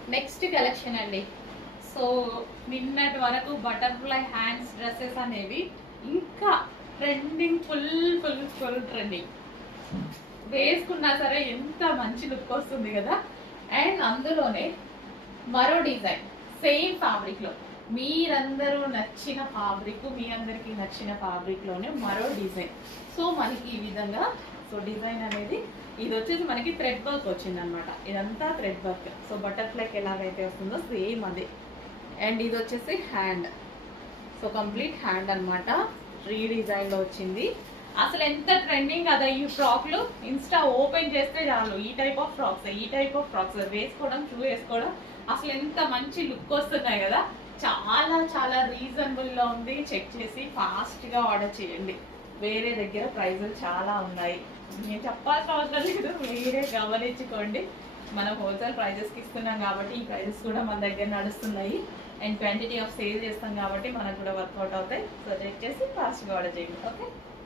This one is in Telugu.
నెక్స్ట్ కలెక్షన్ అండి. సో నిన్నటి వరకు బటర్ఫ్లై హ్యాండ్స్ డ్రెస్సెస్ అనేవి ఇంకా trending, full full full trending. వేసుకున్నా సరే ఎంత మంచి లుక్ వస్తుంది కదా. అండ్ అందులోనే మరో డిజైన్ సేమ్ ఫ్యాబ్రిక్ లో, మీరందరూ నచ్చిన ఫ్యాబ్రిక్, మీ అందరికి నచ్చిన ఫ్యాబ్రిక్ లోనే మరో డిజైన్. సో మనకి ఈ విధంగా, సో డిజైన్ అనేది ఇది వచ్చేసి మనకి థ్రెడ్ వర్క్ వచ్చింది అనమాట. ఇదంతా థ్రెడ్ వర్క్. సో బటర్ఫ్లైకి ఎలాగైతే వస్తుందో సేమ్ అదే. అండ్ ఇది వచ్చేసి హ్యాండ్. సో కంప్లీట్ హ్యాండ్ అనమాట, రీడిజైన్ లో వచ్చింది. అసలు ఎంత ట్రెండింగ్ కదా ఈ ఫ్రాక్లు. ఇన్స్టా ఓపెన్ చేస్తే చాలు ఈ టైప్ ఆఫ్ ఫ్రాక్స్ వేసుకోవడం, షూ వేసుకోవడం, అసలు ఎంత మంచి లుక్ వస్తున్నాయి కదా. చాలా చాలా రీజనబుల్ లో ఉంది. చెక్ చేసి ఫాస్ట్ గా ఆర్డర్ చేయండి. వేరే దగ్గర ప్రైజులు చాలా ఉన్నాయి, నేను చెప్పాల్సిన అవసరం లేదు, మీరే గమనించుకోండి. మనం హోల్సేల్ ప్రైజెస్కి ఇస్తున్నాం కాబట్టి ఈ ప్రైజెస్ కూడా మన దగ్గర నడుస్తున్నాయి. అండ్ క్వాంటిటీ ఆఫ్ సేల్ చేస్తాం కాబట్టి మనకు కూడా వర్కౌట్ అవుతాయి. సో చెక్ చేసి ఫాస్ట్గా ఆర్డర్ చేయండి. ఓకే.